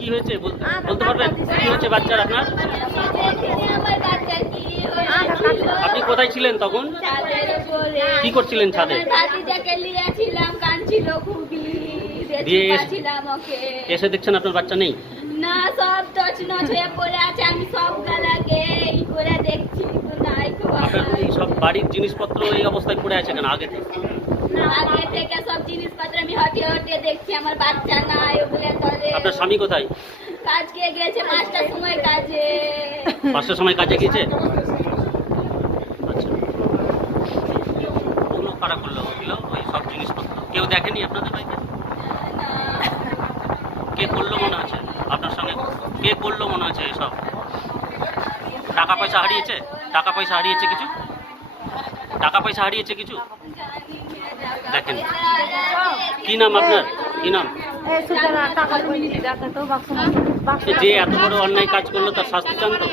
কি হয়েছে বলতে পারবেন? কি হয়েছে বাচ্চার আপনার? আপনি কোথায় ছিলেন তখন? কি করছিলেন ছাদে? দিয়ে এসে দেখছেন আপনার বাচ্চা নেই? না, সব তছনছ হয়ে পড়ে আছে। আমি সব গালাকে ই করে দেখছি, কিন্তু নাই। আপনার এই সব বাড়ির জিনিসপত্র এই অবস্থায় পড়ে আছে কেন আগে থেকে? আগে থেকে সব জিনিসপত্র আমি হটিয়ে হটিয়ে দেখছি, আমার বাচ্চা নাই ওগুলো তলে। আপনার স্বামী কোথায়? কাজকে গেছে 5টার সময় কাজে। 5টার সময় কাজে গিয়েছে? আচ্ছা, ওগুলো কারা করলো? ওগুলো ওই সব জিনিসপত্র কেউ দেখেনি আপনাদের বাড়িতে? কে করলো মনে আছে আপনার সঙ্গে? কে করলো মনে আছে এসব? টাকা পয়সা হারিয়েছে? টাকা পয়সা হারিয়েছে কিছু? টাকা পয়সা হারিয়েছে কিছু? দেখেন, কি নাম আপনার? কি নাম? যে এত বড় অন্যায় কাজ করলো তার শাস্তি চান তো?